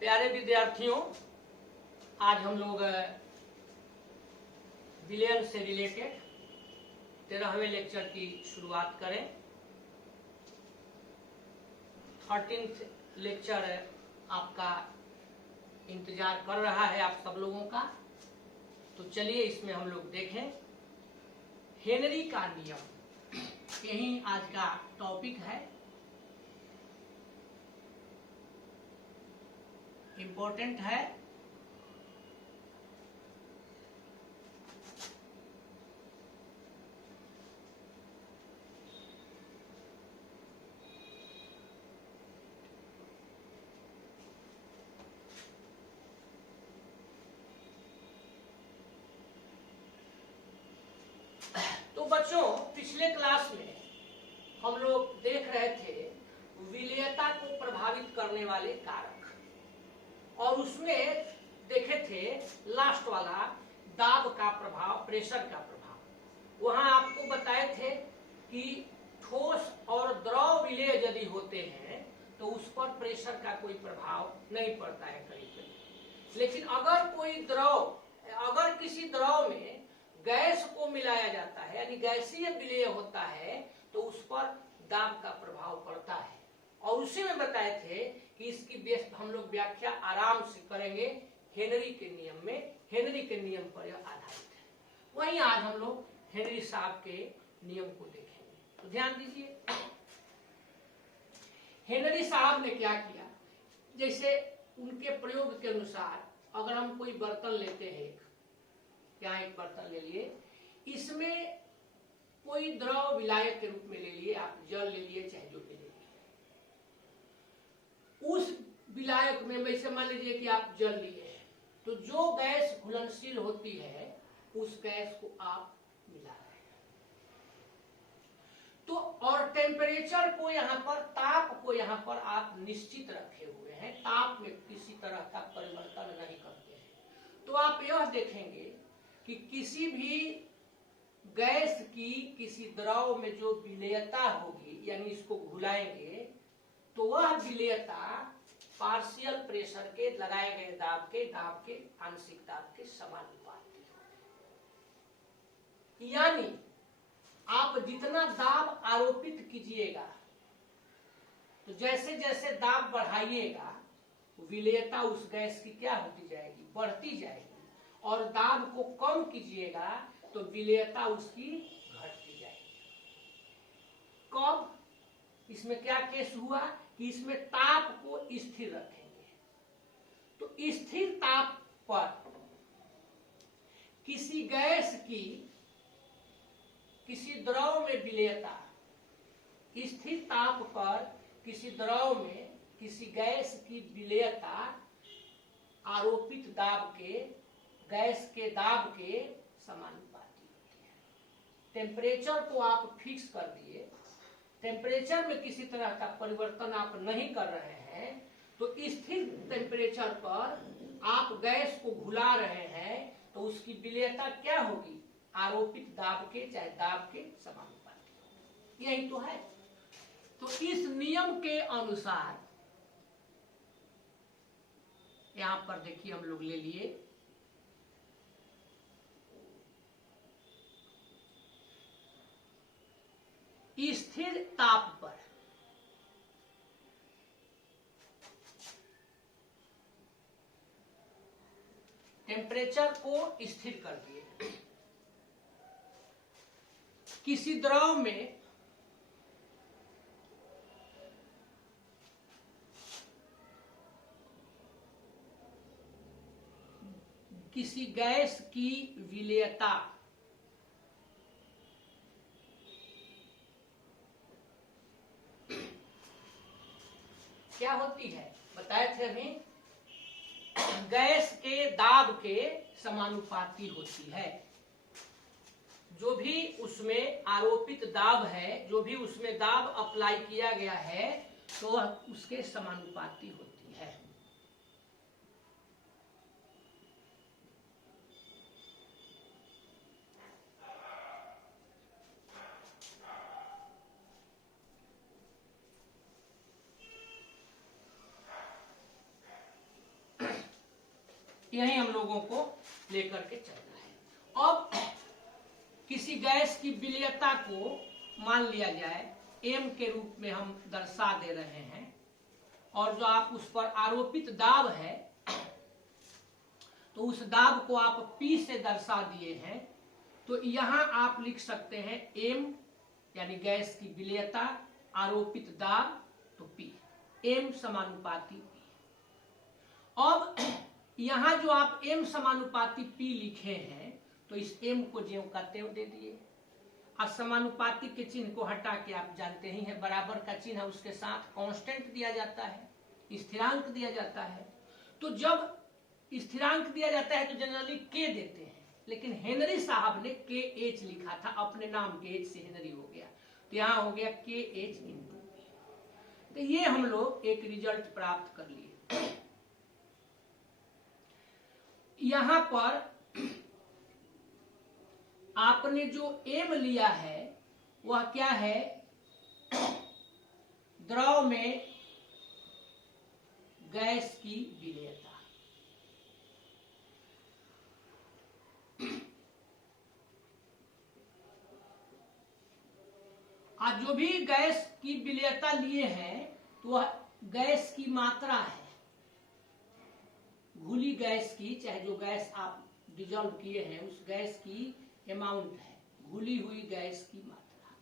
प्यारे विद्यार्थियों, आज हम लोग विलयन से रिलेटेड 13वें लेक्चर की शुरुआत करें। 13th लेक्चर आपका इंतजार कर रहा है आप सब लोगों का। तो चलिए इसमें हम लोग देखें हेनरी का नियम, यही आज का टॉपिक है। इम्पोर्टेंट है। तो बच्चों, पिछले क्लास में हम लोग देख रहे थे विलेयता को प्रभावित करने वाले कारक, और उसमें देखे थे लास्ट वाला दाब का प्रभाव, प्रेशर का प्रभाव। वहां आपको बताए थे कि ठोस और द्रव विलेय यदि होते हैं तो उस पर प्रेशर का कोई प्रभाव नहीं पड़ता है करीब करीब। लेकिन अगर किसी द्रव में गैस को मिलाया जाता है, यानी गैसीय विलेय होता है, तो उस पर दाब का प्रभाव पड़ता है। और उसी में बताए थे कि इसकी हम लोग व्याख्या आराम से करेंगे हेनरी के नियम में। हेनरी के नियम पर यह आधारित है। वहीं आज हम लोग हेनरी साहब के नियम को देखेंगे। तो ध्यान दीजिए, हेनरी साहब ने क्या किया। जैसे उनके प्रयोग के अनुसार अगर हम कोई बर्तन लेते हैं, यहाँ एक बर्तन ले लिए, इसमें कोई द्रव विलायक के रूप में ले लिए, आप जल ले लिए चाहे जो भी ले लिए। उस विलायक में वैसे मान लीजिए कि आप जल लिए हैं, तो जो गैस घुलनशील होती है उस गैस को आप मिला रहे हैं। तो और टेम्परेचर को यहाँ पर, ताप को यहाँ पर आप निश्चित रखे हुए हैं, ताप में किसी तरह का परिवर्तन नहीं करते हैं। तो आप यह देखेंगे कि किसी भी गैस की किसी द्रव में जो विलेयता होगी, यानी इसको घुलाएंगे, तो वह विलेयता पार्शियल प्रेशर के लगाए गए दाब के आंशिक दाब के समानुपाती होगी। यानी आप जितना दाब आरोपित कीजिएगा, तो जैसे जैसे दाब बढ़ाइएगा, विलेयता उस गैस की क्या होती जाएगी, बढ़ती जाएगी। और दाब को कम कीजिएगा तो विलेयता उसकी घटती जाएगी। कब? इसमें क्या केस हुआ कि इसमें ताप को स्थिर रखेंगे। तो स्थिर ताप पर किसी गैस की किसी द्रव में विलेयता, स्थिर ताप पर किसी द्रव में किसी गैस की विलेयता आरोपित दाब के, गैस के दाब के समानुपाती होती है। टेम्परेचर को आप फिक्स कर दिए, टेम्परेचर में किसी तरह का परिवर्तन आप नहीं कर रहे हैं, तो स्थिर टेम्परेचर पर आप गैस को घुला रहे हैं, तो उसकी विलेयता क्या होगी, आरोपित दाब के चाहे दाब के समानुपाती। यही तो है। तो इस नियम के अनुसार यहां पर देखिए हम लोग ले लिए स्थिर ताप पर टेम्परेचर को स्थिर कर दिए। किसी द्रव में किसी गैस की विलेयता क्या होती है, बताए थे अभी, गैस के दाब के समानुपाती होती है। जो भी उसमें आरोपित दाब है, जो भी उसमें दाब अप्लाई किया गया है, तो वह उसके समानुपाती होती है। यही हम लोगों को लेकर के चलना है। अब किसी गैस की विलेयता को मान लिया जाए m के रूप में हम दर्शा दे रहे हैं, और जो आप उस पर आरोपित दाब है तो उस दाब को आप P से दर्शा दिए हैं, तो यहां आप लिख सकते हैं m यानी गैस की विलेयता, आरोपित दाब तो P, m समानुपाती P। अब यहां जो आप m समानुपाती P लिखे हैं तो इस m को ज्यों का त्यों दे दिए। असमानुपाती के चिन्ह को हटा के आप जानते ही हैं बराबर का चिन्ह है, उसके साथ कांस्टेंट दिया जाता है, स्थिरांक दिया जाता है। तो जब स्थिरांक दिया जाता है तो जनरली k देते हैं, लेकिन हेनरी साहब ने KH लिखा था, अपने नाम के H से हेनरी हो गया, तो यहां हो गया KH इंटू P। तो ये हम लोग एक रिजल्ट प्राप्त कर लिए। यहां पर आपने जो m लिया है वह क्या है, द्रव में गैस की विलेयता। आज जो भी गैस की विलेयता लिए हैं तो वह गैस की मात्रा है, घुली गैस की, चाहे जो गैस आप डिजॉल्व किए हैं उस गैस की अमाउंट है, घुली हुई गैस की मात्रा।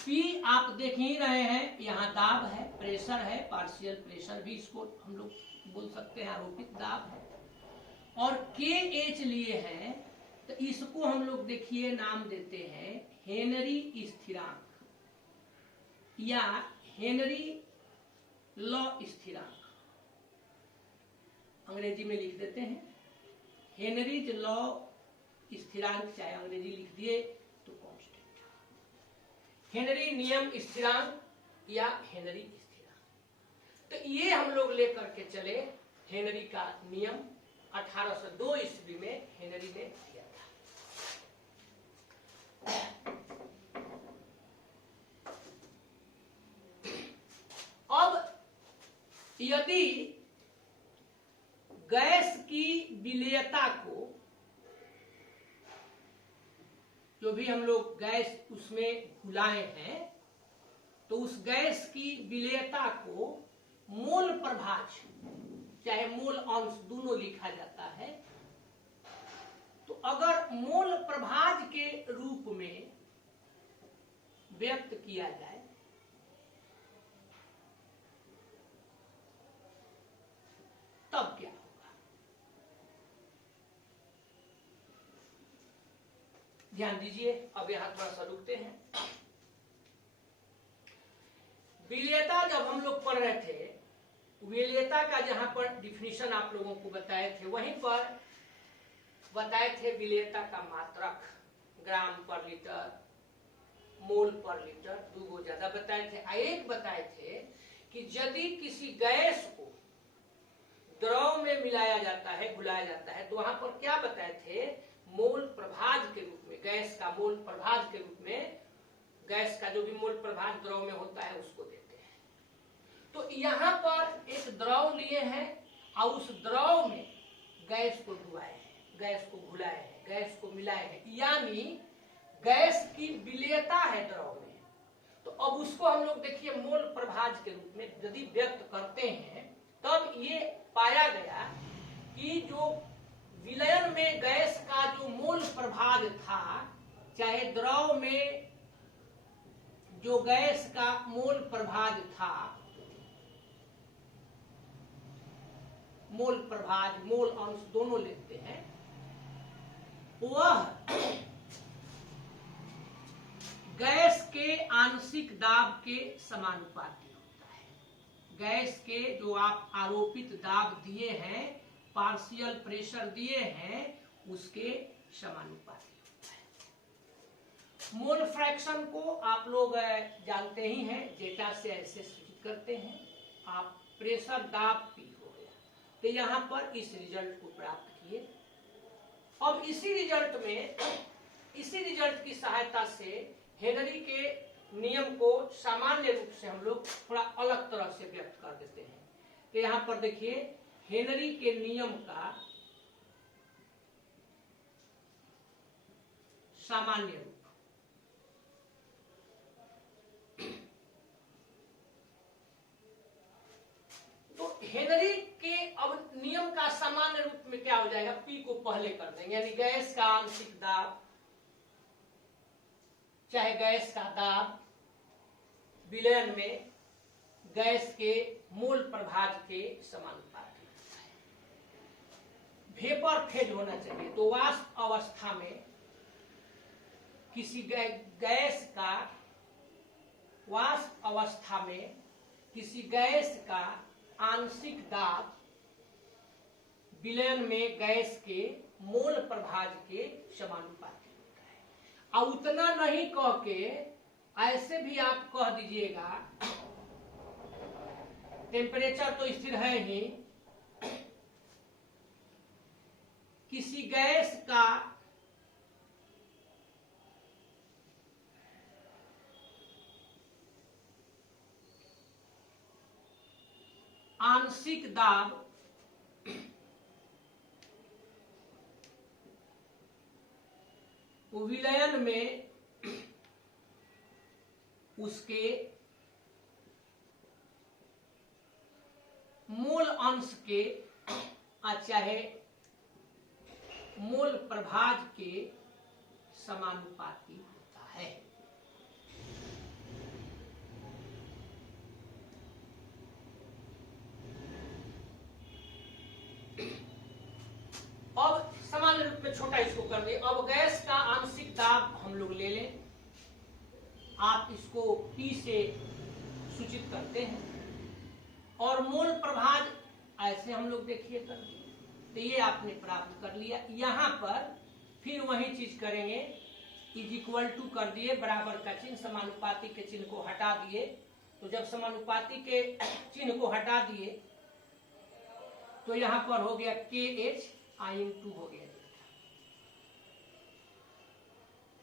P आप देख ही रहे हैं, यहाँ दाब है, प्रेशर है, पार्शियल प्रेशर भी इसको हम लोग बोल सकते हैं, आरोपित दाब है। और KH लिए हैं तो इसको हम लोग देखिए नाम देते हैं हेनरी स्थिरांक या हेनरी लॉ स्थिरांक, अंग्रेजी में लिख देते हैं हेनरीज लॉ स्थिरांक, चाहे अंग्रेजी लिख दिए तो कांस्टेंट, हेनरी नियम स्थिरांक या हेनरी स्थिरांक। तो ये हम लोग लेकर के चले हेनरी का नियम 1802 ईस्वी में हेनरी ने दिया था। अब यदि गैस की विलेयता को, जो भी हम लोग गैस उसमें घुलाए हैं, तो उस गैस की विलेयता को मोल प्रभाज चाहे मोल अंश दोनों लिखा जाता है, तो अगर मोल प्रभाज के रूप में व्यक्त किया जाए तब क्या होगा, ध्यान दीजिए। अब यहां थोड़ा सा रुकते हैं। विलेयता जब हम लोग पढ़ रहे थे, विलेयता का जहां पर डिफिनीशन आप लोगों को बताए थे, वहीं पर बताए थे विलेयता का मात्रक ग्राम पर लीटर, मोल पर लीटर, दो ज्यादा बताए थे। एक बताए थे कि यदि किसी गैस को द्रव में मिलाया जाता है, घुलाया जाता है, तो वहां पर क्या बताए थे, मोल प्रभाज के रूप में, गैस का मोल प्रभाज के रूप में, गैस का जो भी मोल प्रभाज द्रव में होता है उसको देते हैं। तो यहाँ पर एक द्रव लिए हैं और उस द्रव में गैस को डुबाए हैं, गैस को घुलाए हैं, गैस को मिलाए हैं, यानी गैस की विलेयता है द्रव में। तो अब उसको हम लोग देखिए मोल प्रभाज के रूप में यदि व्यक्त करते हैं, तब ये पाया गया कि जो विलयन में गैस का जो मोल प्रभाज था, चाहे द्रव में जो गैस का मोल प्रभाज था, मोल प्रभाज मोल अंश दोनों लेते हैं, वह गैस के आंशिक दाब के समानुपाती होता है। गैस के जो आप आरोपित दाब दिए हैं, पार्शियल प्रेशर दिए हैं, उसके समानुपाती होता है। मोल फ्रैक्शन को आप लोग जानते ही हैं, डेटा से ऐसे सूचित करते हैं। आप प्रेशर दाब P हो गया, तो यहां पर इस रिजल्ट को प्राप्त किए। अब इसी रिजल्ट की सहायता से हेनरी के नियम को सामान्य रूप से हम लोग थोड़ा अलग तरह से व्यक्त कर देते हैं। तो यहां पर देखिए हेनरी के नियम का सामान्य रूप। तो हेनरी के अब नियम का सामान्य रूप में क्या हो जाएगा, पी को पहले कर देंगे, यानी गैस का आंशिक दाब चाहे गैस का दाब विलयन में गैस के मूल प्रभाज के समानुपाती होता है। वेपर फेज होना चाहिए। तो वाष्प अवस्था में किसी गैस का वाष्प अवस्था में किसी गैस का आंशिक दाब विलयन में गैस के मूल प्रभाज के समानुपाती होता है। और उतना नहीं कह के ऐसे भी आप कह दीजिएगा, टेम्परेचर तो स्थिर है ही, किसी गैस का आंशिक दाब विलयन में उसके मूल अंश के चाहे मूल प्रभाज के समानुपाती होता है। अब सामान्य रूप में छोटा इसको कर दे। अब गैस का आंशिक दाब हम लोग ले लें, आप इसको P से सूचित करते हैं, और मूल प्रभाज ऐसे हम लोग देखिए कर दिए। तो ये आपने प्राप्त कर लिया। यहां पर फिर वही चीज करेंगे, इज इक्वल टू कर दिए, बराबर का चिन्ह, समानुपाती के चिन्ह को हटा दिए। तो जब समानुपाती के चिन्ह को हटा दिए तो यहां पर हो गया KH I/2 हो गया।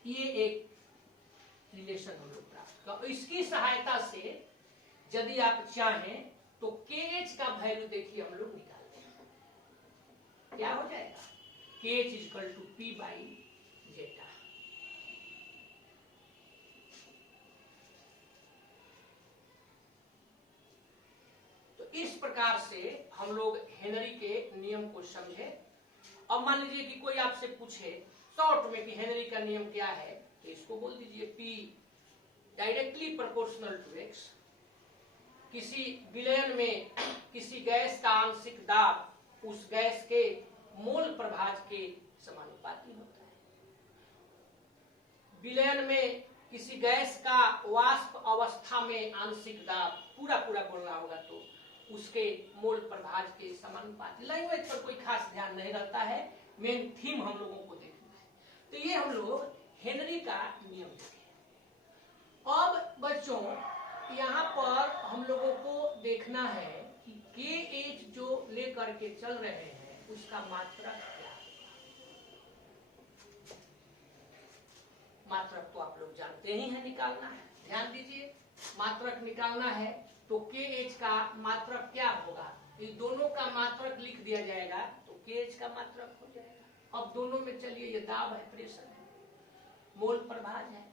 ये एक रिलेशन हम लोग प्राप्त कर। इसकी सहायता से यदि आप चाहें तो KH का वैल्यू देखिए हम लोग निकालते हैं, क्या हो जाएगा, KH equal to P by zeta. तो इस प्रकार से हम लोग हेनरी के नियम को समझे। अब मान लीजिए कि कोई आपसे पूछे शॉर्ट में कि हेनरी का नियम क्या है, तो इसको बोल दीजिए P directly proportional to X। किसी विलयन में किसी गैस का आंशिक दाब उस गैस के मूल प्रभाज के समानुपाती होता है। विलयन में किसी गैस का वाष्प अवस्था में आंशिक दाब पूरा बोलना होगा तो उसके मूल प्रभाज के समानुपाती। लैंग्वेज पर कोई खास ध्यान नहीं रहता है, मेन थीम हम लोगों को देखना है। तो ये हम लोग हेनरी का नियम देखें। अब बच्चों यहाँ पर हम लोगों को देखना है कि KH जो लेकर के चल रहे हैं उसका मात्रक क्या होगा। मात्रक तो आप लोग जानते ही हैं, निकालना है। ध्यान दीजिए, मात्रक निकालना है तो KH का मात्रक क्या होगा, इस दोनों का मात्रक लिख दिया जाएगा तो KH का मात्रक हो जाएगा। अब दोनों में चलिए, ये दाब है, प्रेशर है, मोल प्रभाज है।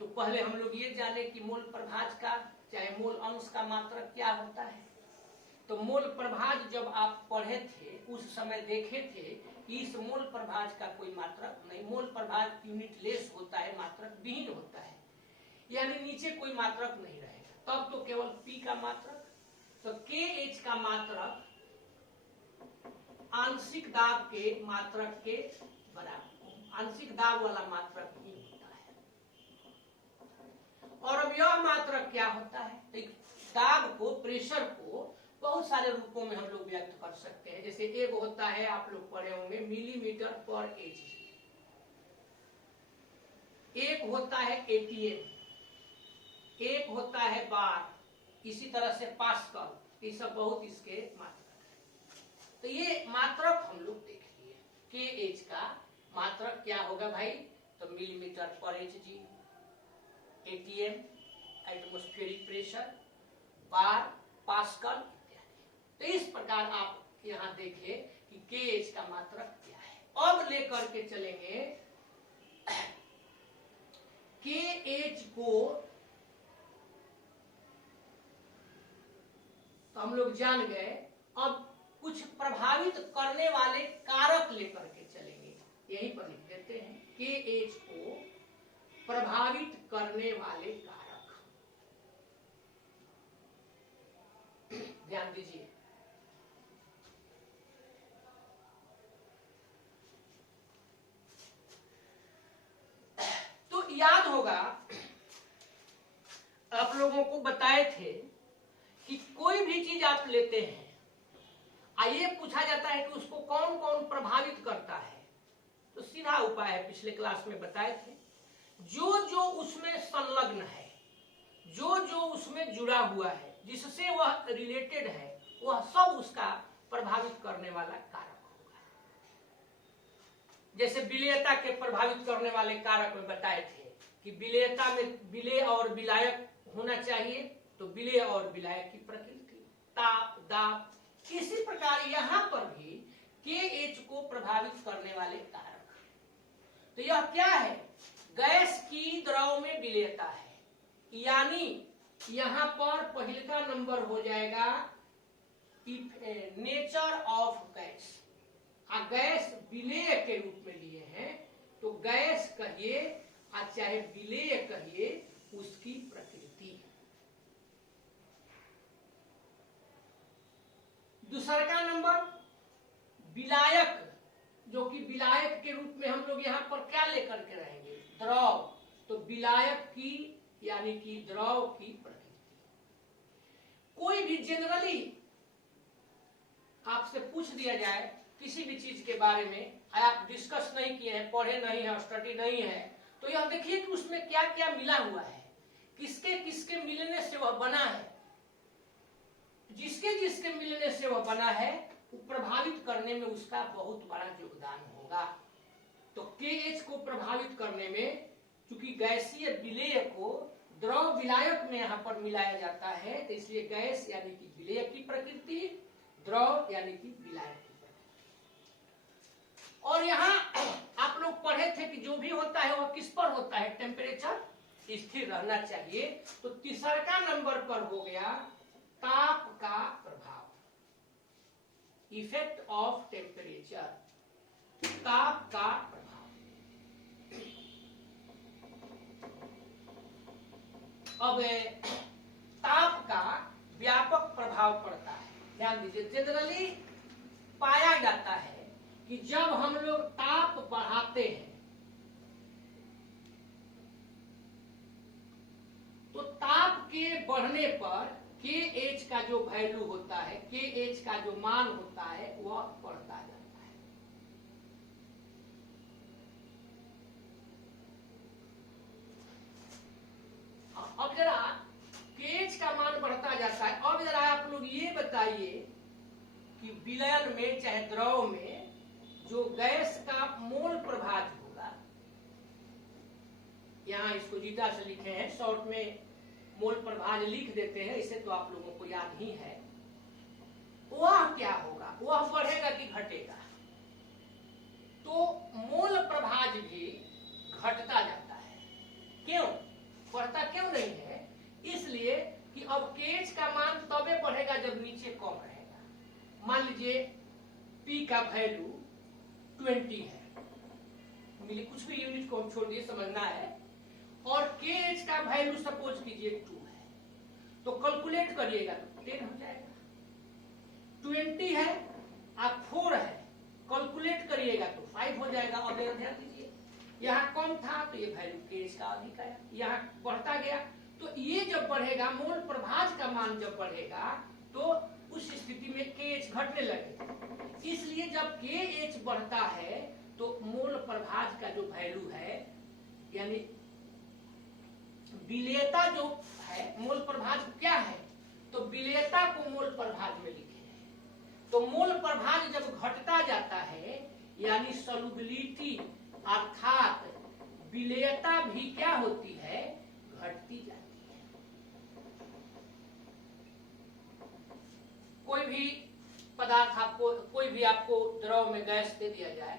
तो पहले हम लोग ये जाने कि मोल प्रभाज का चाहे मूल अंश का मात्रक क्या होता है। तो मूल प्रभाज जब आप पढ़े थे उस समय देखे थे, इस मूल प्रभाज का कोई मात्रक नहीं, मूल प्रभाज यूनिट लेस होता है, मात्रक विहीन होता है, यानी नीचे कोई मात्रक नहीं रहेगा, तब तो केवल P का मात्रक। तो KH का मात्रक आंशिक दाब के मात्रक के बराबर, आंशिक दाब वाला मात्रक ही होता है। और अब यह मात्रक क्या होता है, एक दाब को, प्रेशर को बहुत सारे रूपों में हम लोग व्यक्त कर सकते हैं। जैसे एक होता है, आप लोग पढ़े होंगे, मिलीमीटर पर Hg, एक होता है ATM, एक होता है बार, इसी तरह से पास्कल, ये सब बहुत इसके मात्रक है। तो ये मात्रक हम लोग देख लिए। KH का मात्रक क्या होगा भाई, तो मिलीमीटर पर Hg, ATM एटमॉस्फेरिक प्रेशर, बार, पास्कल इत्यादि। तो इस प्रकार आप यहाँ देखिए कि KH का मात्रक क्या है। अब लेकर के चलेंगे KH को, तो हम लोग जान गए। अब कुछ प्रभावित करने वाले कारक लेकर के चलेंगे, यहीं पर लिख देते हैं KH को प्रभावित करने वाले कारक। ध्यान दीजिए, तो याद होगा आप लोगों को बताए थे कि कोई भी चीज आप लेते हैं, आइए पूछा जाता है कि उसको कौन कौन प्रभावित करता है, तो सीधा उपाय है, पिछले क्लास में बताए थे, जो जो उसमें संलग्न है, जो जो उसमें जुड़ा हुआ है, जिससे वह रिलेटेड है, वह सब उसका प्रभावित करने वाला कारक होगा। जैसे विलेयता के प्रभावित करने वाले कारक में बताए थे कि विलेयता में विलेय और विलायक होना चाहिए, तो विलेय और विलायक की प्रकृति, ताप, दाब। इसी प्रकार यहाँ पर भी KH को प्रभावित करने वाले कारक, तो यह क्या है, गैस की द्रव में विलेयता है, यानी यहाँ पर पहले का नंबर हो जाएगा नेचर ऑफ गैस। गैस विलेय के रूप में लिए हैं, तो गैस कहिए और चाहे विलेय कहिए, उसकी प्रकृति। दूसरा का नंबर विलायक, जो कि विलायक के रूप में हम लोग यहाँ पर क्या लेकर के रहेंगे, द्रव, तो विलायक की यानी कि द्रव की प्रकृति। कोई भी जनरली आपसे पूछ दिया जाए किसी भी चीज के बारे में, आप डिस्कस नहीं किए हैं, पढ़े नहीं है, स्टडी नहीं है, तो यह देखिए कि उसमें क्या क्या मिला हुआ है, किसके किसके मिलने से वह बना है। जिसके जिसके मिलने से वह बना है, वो प्रभावित करने में उसका बहुत बड़ा योगदान होगा। तो KH को प्रभावित करने में, चूंकि गैसीय विलेय को द्रव विलायक में यहाँ पर मिलाया जाता है, तो इसलिए गैस यानी कि विलेय की प्रकृति, द्रव यानी कि विलायक की प्रकृति। और यहाँ आप लोग पढ़े थे कि जो भी होता है वह किस पर होता है, टेम्परेचर स्थिर रहना चाहिए। तो तीसरा का नंबर पर हो गया ताप का प्रभाव, इफेक्ट ऑफ टेम्परेचर, ताप का प्रभाव। अब ताप का व्यापक प्रभाव पड़ता है। ध्यान दीजिए, जनरली पाया जाता है कि जब हम लोग ताप बढ़ाते हैं, तो ताप के बढ़ने पर KH का जो वैल्यू होता है, KH का जो मान होता है, वह बढ़ता जाता है। अब जरा KH का मान बढ़ता जाता है। अब जरा आप लोग ये बताइए कि विलयन में चाहे द्रव में जो गैस का मोल प्रभाज होगा, यहाँ इसको जीता से लिखे हैं, शॉर्ट में मोल प्रभाज लिख देते हैं, इसे तो आप लोगों को याद ही है। वह क्या होगा, वह बढ़ेगा कि घटेगा? तो मोल प्रभाज भी घटता जाता है। क्यों बढ़ता, क्यों नहीं है? इसलिए कि अब KH का मान तबे बढ़ेगा जब नीचे कम रहेगा। मान लीजिए P का वैल्यू 20 है, मिले कुछ भी यूनिट को हम छोड़ दिए, समझना है, और KH का वैल्यू सपोज कीजिए 2 है, तो कैलकुलेट करिएगा तो 10 हो जाएगा। 20 है आप 4 है, कैलकुलेट करिएगा तो 5 हो जाएगा। अब ध्यान दीजिए, यहाँ कम था तो ये वैल्यू KH का अधिक आया, यहाँ बढ़ता गया। तो ये जब बढ़ेगा, मोल प्रभाज का मान जब बढ़ेगा, तो उस स्थिति में KH घटने लगेगा। इसलिए जब KH बढ़ता है तो मोल प्रभाज का जो वैल्यू है, यानी विलेयता जो है, मोल प्रभाज क्या है, तो विलेयता को मोल प्रभाज में लिखे हैं। तो मोल प्रभाज जब घटता जाता है, यानी सॉल्युबिलिटी अर्थात विलेयता भी क्या होती है, घटती जाती है। कोई भी पदार्थ आपको, कोई भी आपको द्रव में गैस दे दिया जाए,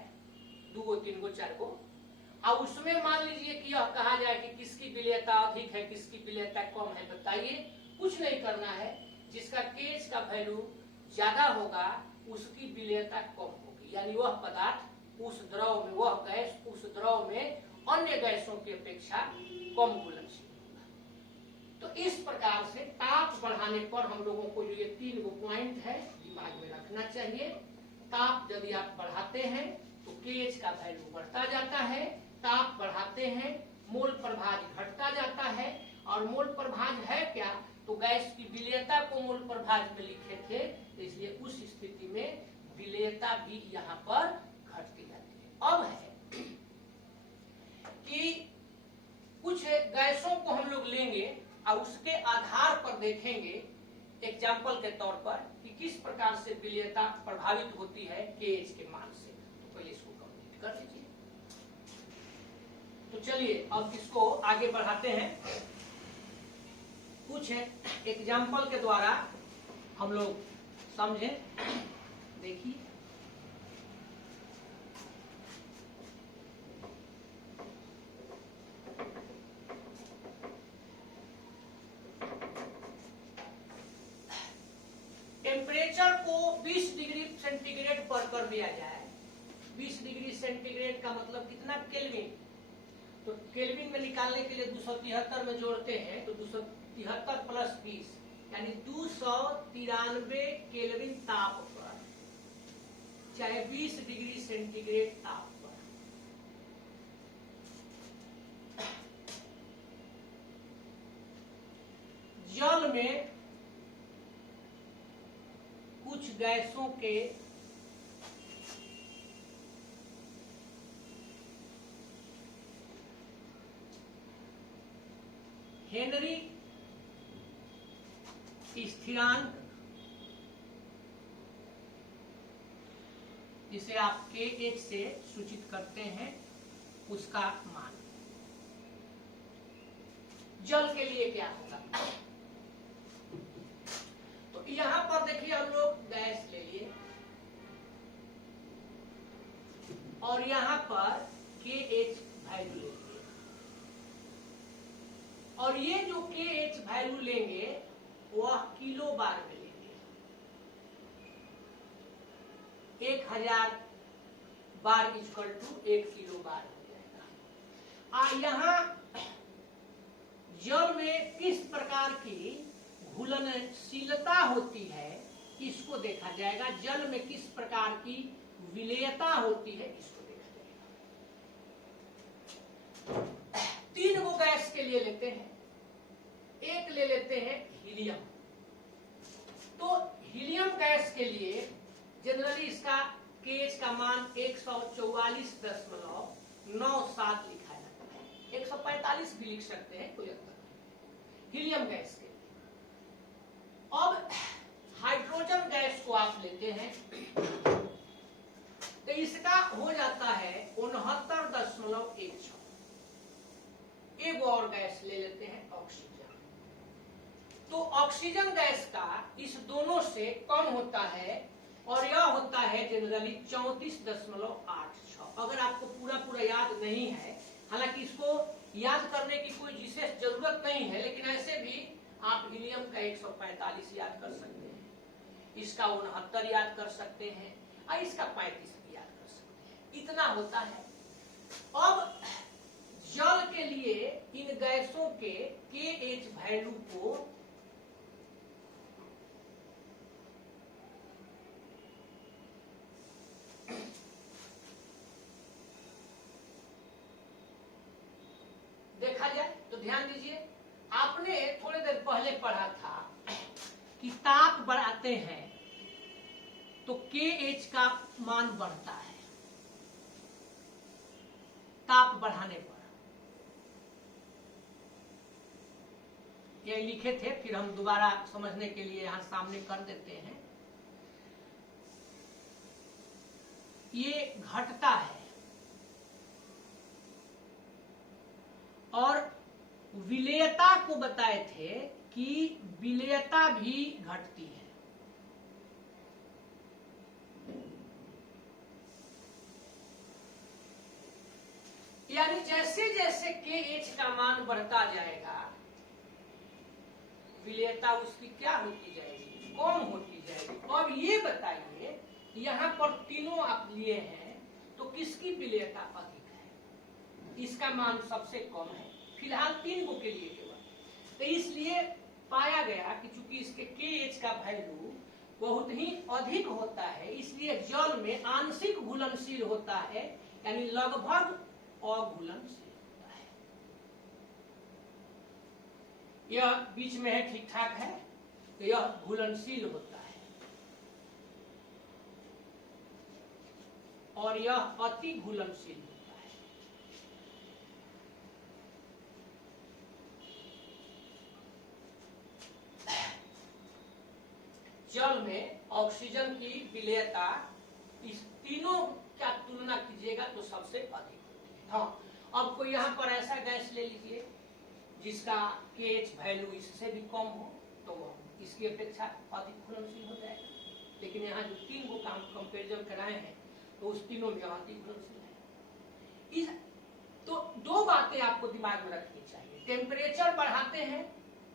2 गो 3 गो 4 गो, और उसमें मान लीजिए कि यह कहा जाए कि किसकी विलेयता अधिक है, किसकी विलेयता कम है, बताइए। कुछ नहीं करना है, जिसका केएच का वैल्यू ज्यादा होगा उसकी विलेयता कम होगी, यानी वह पदार्थ उस द्रव में, वह गैस उस द्रव में अन्य गैसों की अपेक्षा कम घुलनशील होगा। तो इस प्रकार से ताप बढ़ाने पर हम लोगों को जो ये 3 गो पॉइंट है दिमाग में रखना चाहिए। ताप यदि आप बढ़ाते हैं तो केएच का वैल्यू बढ़ता जाता है, ताप बढ़ाते हैं मोल प्रभाज घटता जाता है, और मोल प्रभाज है क्या, तो गैस की विलेयता को मोल प्रभाज में लिखे थे, तो इसलिए उस स्थिति में विलेयता भी यहाँ पर घटती जाती है। अब है कि कुछ गैसों को हम लोग लेंगे और उसके आधार पर देखेंगे एग्जाम्पल के तौर पर कि किस प्रकार से विलेयता प्रभावित होती है केएच के मान से। तो पहले इसको कंप्लीट कर लीजिए। तो चलिए अब इसको आगे बढ़ाते हैं, कुछ एग्जाम्पल के द्वारा हम लोग समझें। देखिए टेम्परेचर को 20 डिग्री सेंटीग्रेड पर कर दिया जाए। 20 डिग्री सेंटीग्रेड का मतलब कितना, केल्विन। तो केल्विन में निकालने के लिए 273 में जोड़ते हैं, तो 273 प्लस 20 यानी 293 केल्विन ताप पर, चाहे 20 डिग्री सेंटीग्रेड ताप पर। जल में कुछ गैसों के हेनरी स्थिरांक, जिसे आप KH से सूचित करते हैं, उसका मान जल के लिए क्या होगा। तो यहां पर देखिए हम लोग गैस ले लिए और यहां पर KH वैल्यू ले लिए, और ये जो KH वैल्यू लेंगे वह किलो बार में लेंगे। 1000 बार इक्वल टू 1 किलो बार हो जाएगा। यहाँ जल में किस प्रकार की घुलनशीलता होती है इसको देखा जाएगा, जल में किस प्रकार की विलेयता होती है इसको देखा जाएगा। 3 गो गैस के लिए लेते हैं, एक ले लेते हैं हीलियम। तो हीलियम गैस के लिए जनरली इसका केएच का मान 144.97 लिखा जाता है, 145 भी लिख सकते हैं, कोई अंतर नहीं हीलियम गैस के लिए। अब हाइड्रोजन गैस को आप लेते हैं तो इसका हो जाता है 69.16। एक और गैस ले लेते हैं ऑक्सीजन। तो ऑक्सीजन गैस का इस दोनों से कम होता है और यह होता है जनरली 34.86। अगर आपको पूरा याद नहीं है, हालांकि इसको याद करने की कोई विशेष जरूरत नहीं है, लेकिन ऐसे भी आप हीलियम का 145 याद कर सकते हैं, इसका 69 याद कर सकते हैं और इसका 35 भी याद कर सकते हैं, इतना होता है। अब जल के लिए इन गैसों के KH वैल्यू को देखा जाए तो ध्यान दीजिए, आपने थोड़ी देर पहले पढ़ा था कि ताप बढ़ाते हैं तो KH का मान बढ़ता है ताप बढ़ाने पर। ये लिखे थे, फिर हम दोबारा समझने के लिए यहां सामने कर देते हैं। ये घटता है और विलेयता को बताए थे कि विलेयता भी घटती है। यानी जैसे जैसे KH का मान बढ़ता जाएगा विलेयता उसकी क्या होती जाएगी, कम होती जाएगी। अब ये बताइए यहाँ पर तीनों आप लिए हैं तो किसकी विलेयता अधिक है? इसका मान सबसे कम है फिलहाल 3 गो के लिए केवल। तो इसलिए पाया गया कि चूंकि इसके KH का वैल्यू बहुत ही अधिक होता है, इसलिए जल में आंशिक घुलनशील होता है, यानी लगभग अघुलनशील होता है। यह बीच में है, ठीक ठाक है, तो यह घुलनशील होता है। और यह अति घुलनशील होता है। जल में ऑक्सीजन की विलेयता इस तीनों का तुलना कीजिएगा तो सबसे अधिक होती है। हाँ, अब कोई यहाँ पर ऐसा गैस ले लीजिए जिसका KH वैल्यू इससे भी कम हो तो वह इसकी अपेक्षा अधिक घुलनशील हो जाएगा। लेकिन यहाँ जो 3 गो काम कंपेरिजन कराए हैं तो उस तीनों में अधिक घुलनशील है। तो 2 बातें आपको दिमाग में रखनी चाहिए। टेम्परेचर बढ़ाते हैं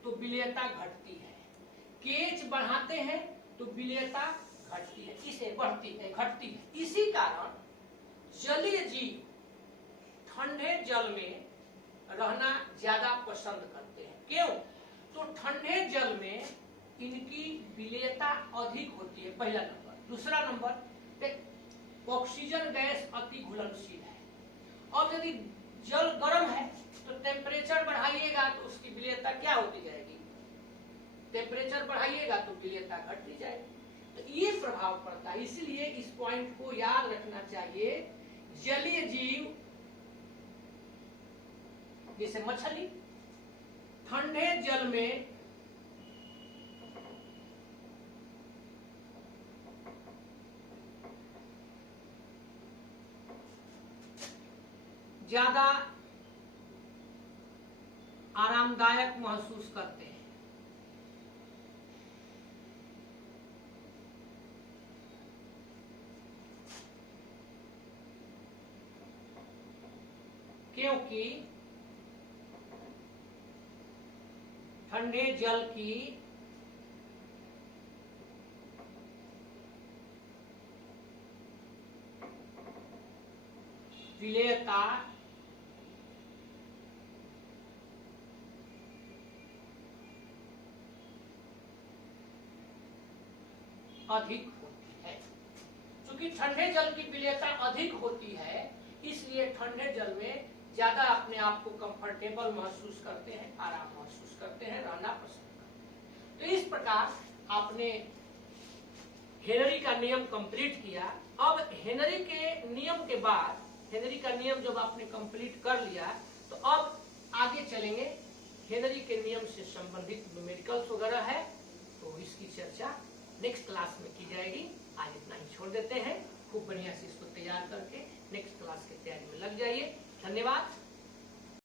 तो विलेयता घटती है, KH बढ़ाते हैं तो विलेयता घटती है, इसे बढ़ती है घटती है। इसी कारण जलीय जीव ठंडे जल में रहना ज्यादा पसंद करते हैं। क्यों? तो ठंडे जल में इनकी विलेयता अधिक होती है, पहला नंबर। दूसरा नंबर, ऑक्सीजन गैस अति घुलनशील है। अब यदि जल गर्म है तो टेम्परेचर बढ़ाइएगा तो उसकी विलेयता क्या होती जाएगी, टेम्परेचर बढ़ाइएगा तो विलेयता घटती जाएगी। तो ये प्रभाव पड़ता है। इसलिए इस पॉइंट को याद रखना चाहिए। जलीय जीव जैसे मछली ठंडे जल में ज्यादा आरामदायक महसूस करते हैं। क्योंकि ठंडे जल की विलेयता अधिक होती है। क्योंकि ठंडे जल की विलेयता अधिक होती है इसलिए ठंडे जल में ज्यादा अपने आप को कंफर्टेबल महसूस करते हैं, आराम महसूस करते हैं, रहना पसंद करते हैं। तो इस प्रकार आपने हेनरी का नियम कंप्लीट किया। अब हेनरी के नियम के बाद, हेनरी का नियम जब आपने कंप्लीट कर लिया तो अब आगे चलेंगे। हेनरी के नियम से संबंधित न्यूमेरिकल्स वगैरह है तो इसकी चर्चा नेक्स्ट क्लास में की जाएगी। आज इतना ही छोड़ देते हैं। खूब बढ़िया से इसको तैयार करके नेक्स्ट क्लास की तैयारी में लग जाइए। धन्यवाद।